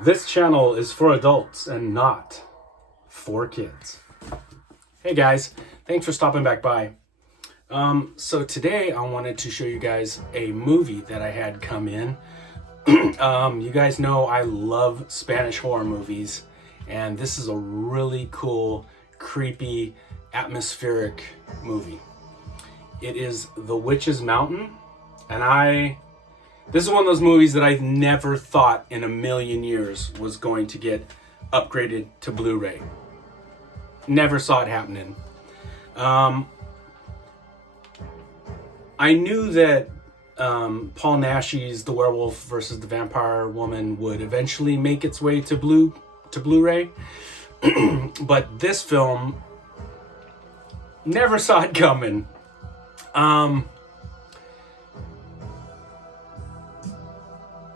This channel is for adults and not for kids. Hey guys, thanks for stopping back by. So today I wanted to show you guys a movie that I had come in. You guys know I love Spanish horror movies, and this is a really cool, creepy, atmospheric movie. It is The Witch's Mountain, and this is one of those movies that I've never thought in a million years was going to get upgraded to Blu-ray. Never saw it happening. I knew that Paul Naschy's The Werewolf versus the Vampire Woman would eventually make its way to Blu-ray, but this film, never saw it coming.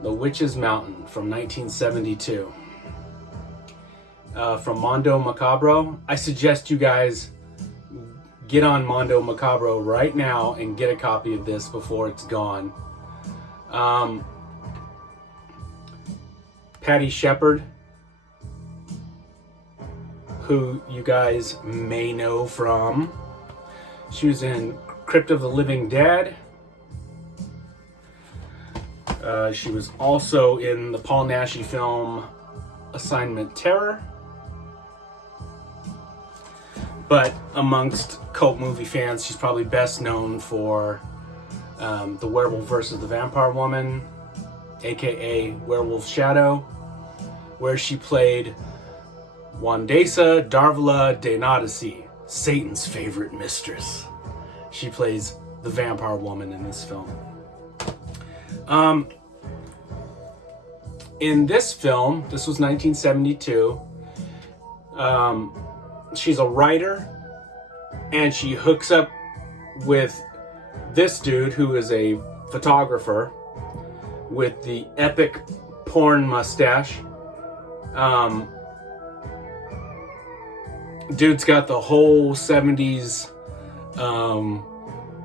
The Witch's Mountain from 1972. From Mondo Macabro. I suggest you guys get on Mondo Macabro right now and get a copy of this before it's gone. Patty Shepard, who you guys may know from, she was in Crypt of the Living Dead. She was also in the Paul Naschy film Assignment Terror. But amongst cult movie fans, she's probably best known for The Werewolf versus the Vampire Woman, aka Werewolf Shadow, where she played Wandesa Darvula de Nodisi, Satan's favorite mistress. She plays the vampire woman in this film. In this film, this was 1972, she's a writer, and she hooks up with this dude who is a photographer with the epic porn mustache. Dude's got the whole 70s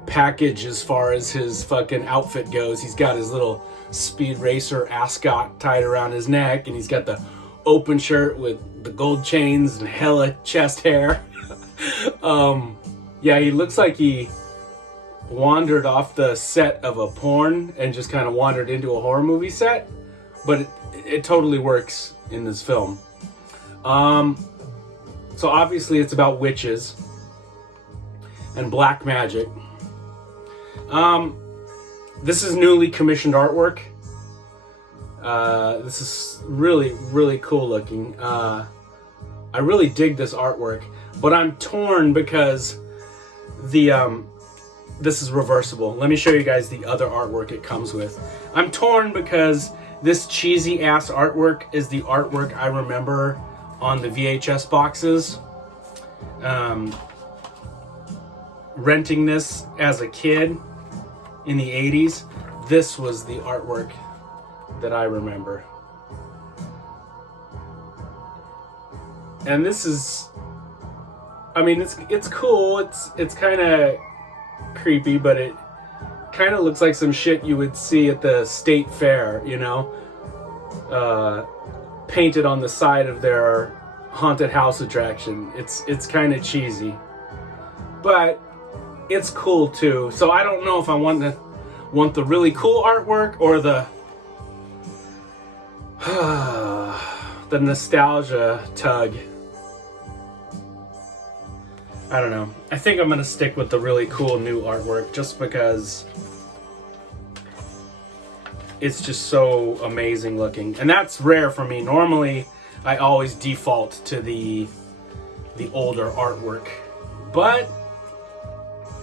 package as far as his fucking outfit goes. He's got his little Speed Racer ascot tied around his neck, and he's got the open shirt with the gold chains and hella chest hair. Yeah, he looks like he wandered off the set of a porn and just kind of wandered into a horror movie set, but it totally works in this film. So obviously it's about witches and black magic. This is newly commissioned artwork. This is really, really cool looking. I really dig this artwork, but I'm torn because this is reversible. Let me show you guys the other artwork it comes with. I'm torn because this cheesy ass artwork is the artwork I remember on the VHS boxes. Renting this as a kid in the 80s, this was the artwork that I remember. And this is, I mean, it's cool. It's kind of creepy, but it kind of looks like some shit you would see at the state fair, you know, painted on the side of their haunted house attraction. It's kind of cheesy, but it's cool too. So I don't know if I want the really cool artwork or the the nostalgia tug. I don't know. I think I'm gonna stick with the really cool new artwork just because it's just so amazing looking, and that's rare for me. Normally I always default to the older artwork, but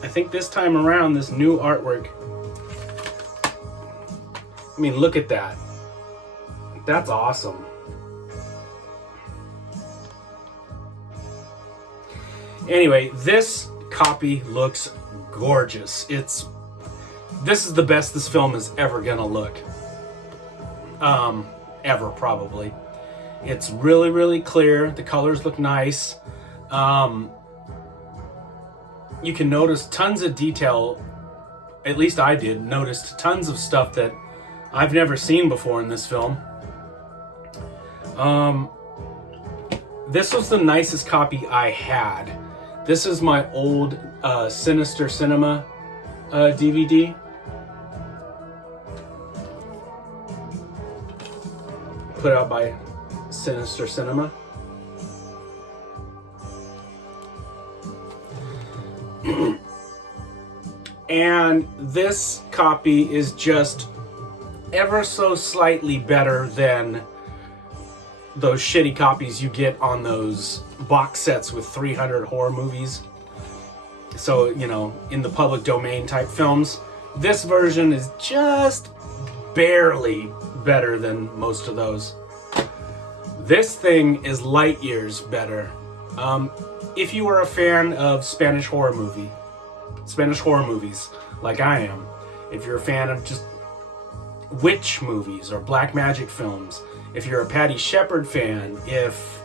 I think this time around, this new artwork, I mean, look at that. That's awesome. Anyway, this copy looks gorgeous. This is the best this film is ever gonna look. Ever, probably. It's really, really clear. The colors look nice. You can notice tons of detail. At least I did. Noticed tons of stuff that I've never seen before in this film. This was the nicest copy I had. This is my old Sinister Cinema DVD. Put out by Sinister Cinema. And this copy is just ever so slightly better than those shitty copies you get on those box sets with 300 horror movies. So, you know, in the public domain type films. This version is just barely better than most of those. This thing is light years better. If you are a fan of Spanish horror movies, like I am, if you're a fan of just witch movies or black magic films, if you're a Patty Shepard fan, if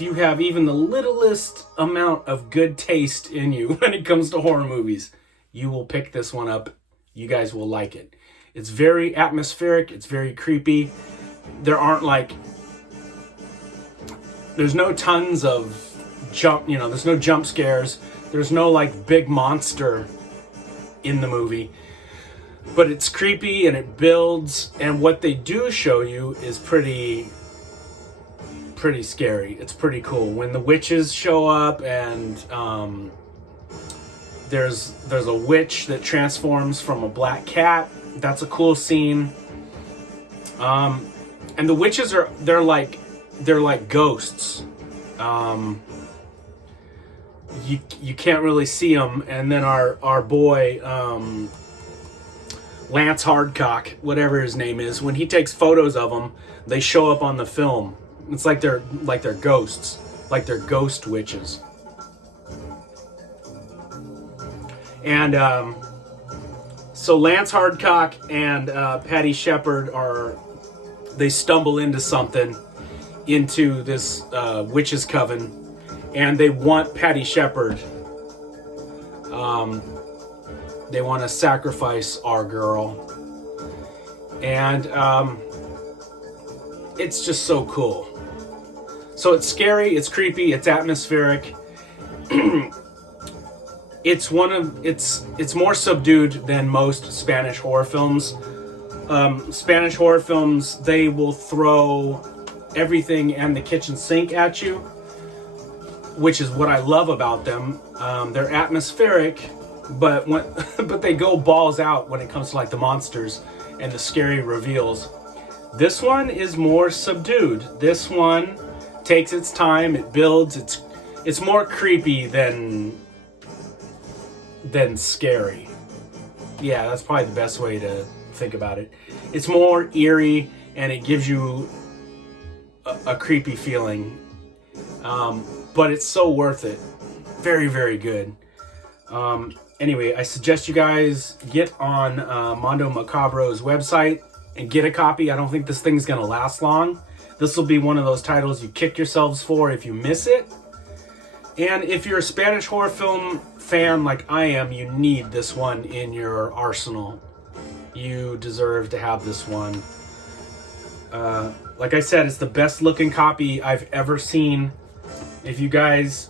you have even the littlest amount of good taste in you when it comes to horror movies, you will pick this one up. You guys will like it. It's very atmospheric. It's very creepy. There's no tons of there's no jump scares. There's no like big monster in the movie. But it's creepy and it builds, and what they do show you is pretty scary. It's pretty cool. When the witches show up and there's a witch that transforms from a black cat. That's a cool scene. And the witches they're like ghosts. You can't really see them. And then our boy Lance Hardcock, whatever his name is, when he takes photos of them, they show up on the film. It's like they're ghosts, like they're ghost witches. And so Lance Hardcock and Patty Shepard they stumble into this witches coven, and they want Patty Shepard. They want to sacrifice our girl. And it's just so cool. So it's scary, it's creepy, it's atmospheric. It's more subdued than most Spanish horror films. Spanish horror films, they will throw everything and the kitchen sink at you, which is what I love about them. They're atmospheric, but they go balls out when it comes to like the monsters and the scary reveals. This one is more subdued. This one takes its time, it builds, it's more creepy than scary. Yeah, that's probably the best way to think about it. It's more eerie and it gives you a creepy feeling. But it's so worth it. Very, very good. Anyway, I suggest you guys get on Mondo Macabro's website and get a copy. I don't think this thing's going to last long. This will be one of those titles you kick yourselves for if you miss it. And if you're a Spanish horror film fan like I am, you need this one in your arsenal. You deserve to have this one. Like I said, it's the best looking copy I've ever seen. If you guys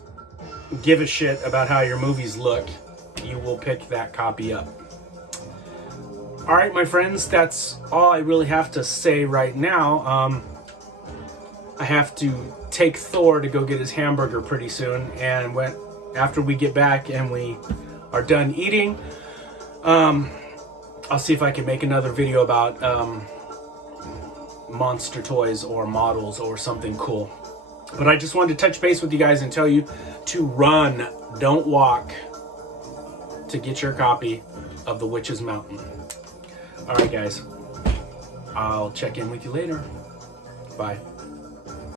give a shit about how your movies look, you will pick that copy up. All right, my friends, that's all I really have to say right now. I have to take Thor to go get his hamburger pretty soon, and after we get back and we are done eating, I'll see if I can make another video about monster toys or models or something cool. But I just wanted to touch base with you guys and tell you to run, don't walk, to get your copy of The Witch's Mountain. All right, guys. I'll check in with you later. Bye.